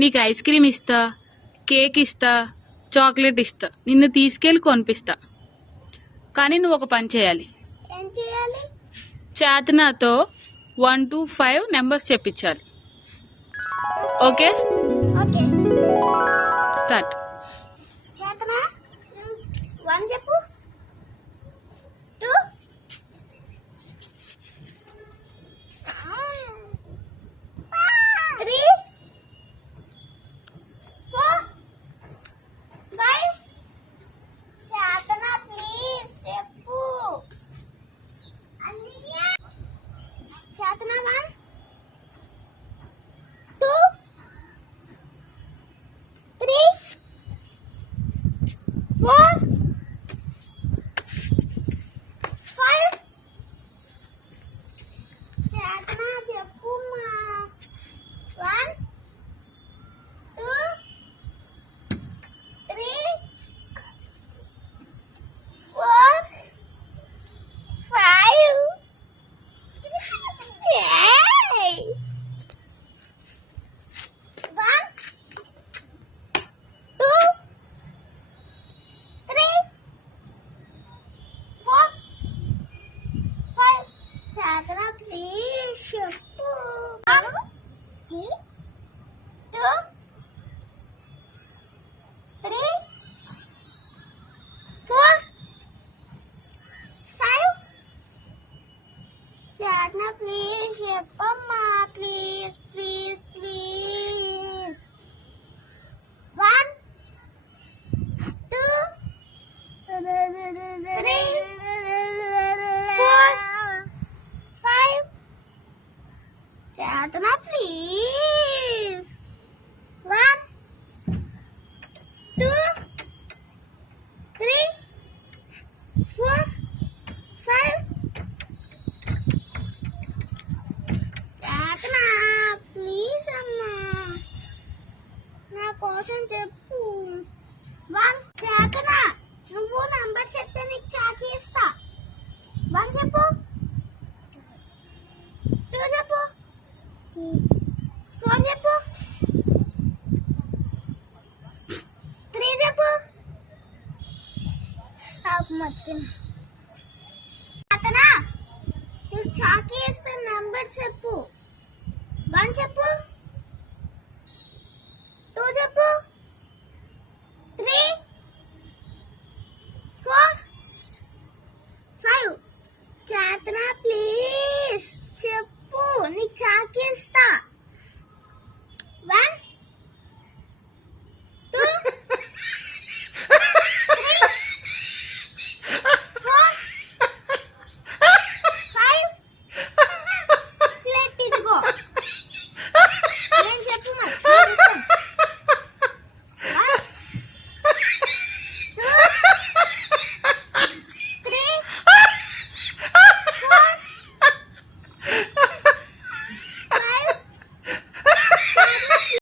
నీకు ice cream ఇస్తా, cake ఇస్తా, చాక్లెట్ ఇస్తా, నిన్ను తీసుకెళ్ళి కొనిపిస్తా. కానీ నువ్వు ఒక పని చేయాలి. ఏం చేయాలి? చేతనాతో 1 to 5 నెంబర్స్ చెప్పించాలి. Okay, okay start. చేతనా 1 చెప్పు, 2 3 4 5. చేతనా ప్లీజ్ చెప్పు. చేతనా 1 2 3 4 5. చేతనా చెప్పు మా. 1 2 3 4 5. Hey! 1 2 3 4 5. చేతనా ప్లీజ్ చెప్పు. 1 2 3 4 5. చేతనా ప్లీజ్ చెప్పమ్మా, please please please. 1 2 3 4 5. Chetana please. 1 2 3 4 5. Chetana please అమ్మా, నా కోసం చెప్పు. 1 చేతనా నువ్వు నంబర్ చెప్తే నీకు చాకీ ఇస్తా. 1 చెప్పు, 2 చెప్పు, 4 చెప్పు, 3 చెప్పు. మర్చిపోయినా.